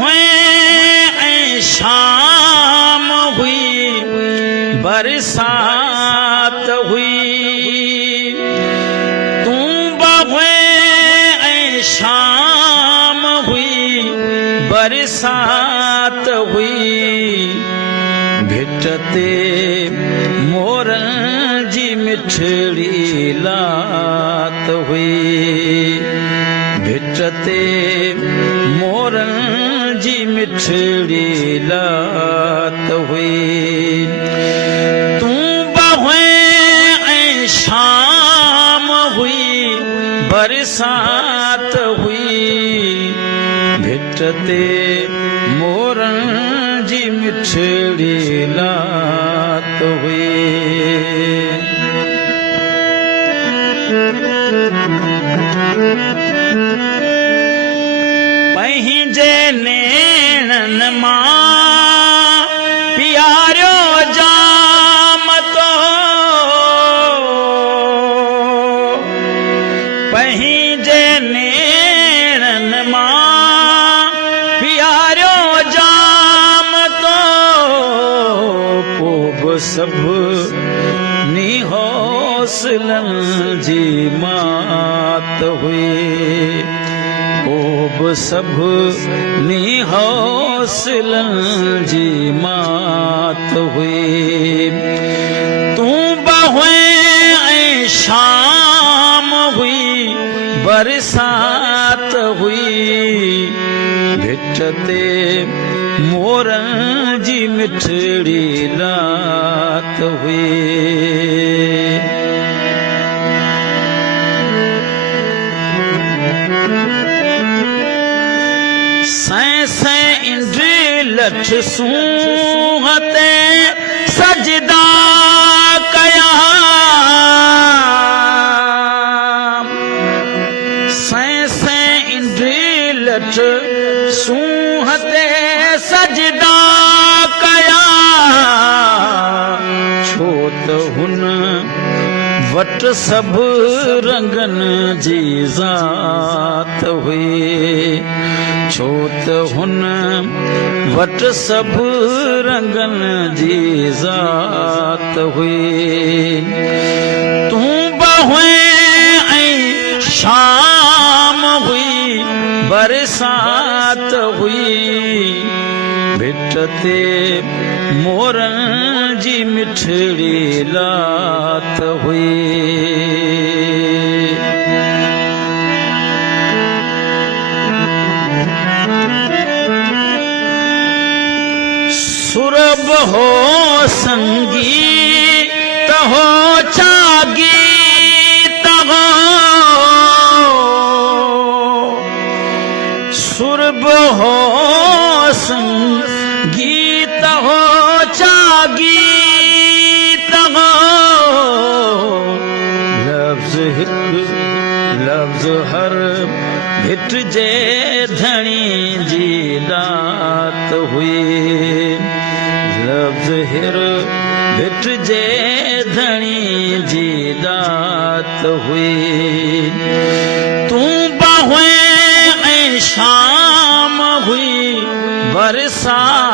हुए ऐं शाम हुई बरसात हुई तूं बहुए ऐं शाम हुई बरसात हुई भिट ते मोरनि जी मिठड़ी लात हुई भिट ते मोरनि जी मिठड़ी लात हुई तूं बहुए ऐं शाम हुई बरसात हुई भिट ते मोरनि जी मिठड़ी लात हुई पंहिंजे नेणनि मां पियारियो जाम तो पंहिंजे नेणनि मां पियारियो जाम तो पोइ सभु नी हौसलनि जी मात हुई पोइ सभु नी हौसलनि जी मात हुई तूं बहुए ऐं शाम हुई बरसात हुई भिट ते मोरनि जी मिठड़ी लात हुई सैं सैं इंद्री लठ सूंह ते सजदा कया सैं सैं इंद्री लठ सूंह ते सजदा कया छो त हुन वट सभु रंगनि जी ज़ात हुई छो त हुन वट सभु रंगनि जी ज़ात हुई तूं बहुए ऐं शाम हुई बरसात हुई भिट ते मोरनि जी मिठड़ी लात हुई सुरभ हो संगीत हो चागीत हो सुरभ हो संगीत हो चागीत हो लफ्ज़ हिकु लफ्ज़ हर भिट जे धणी जी दात हुई लफ्ज़ हिर भिट जे धणी जी दात हुई तूं बहुए ऐं शाम हुई बरसात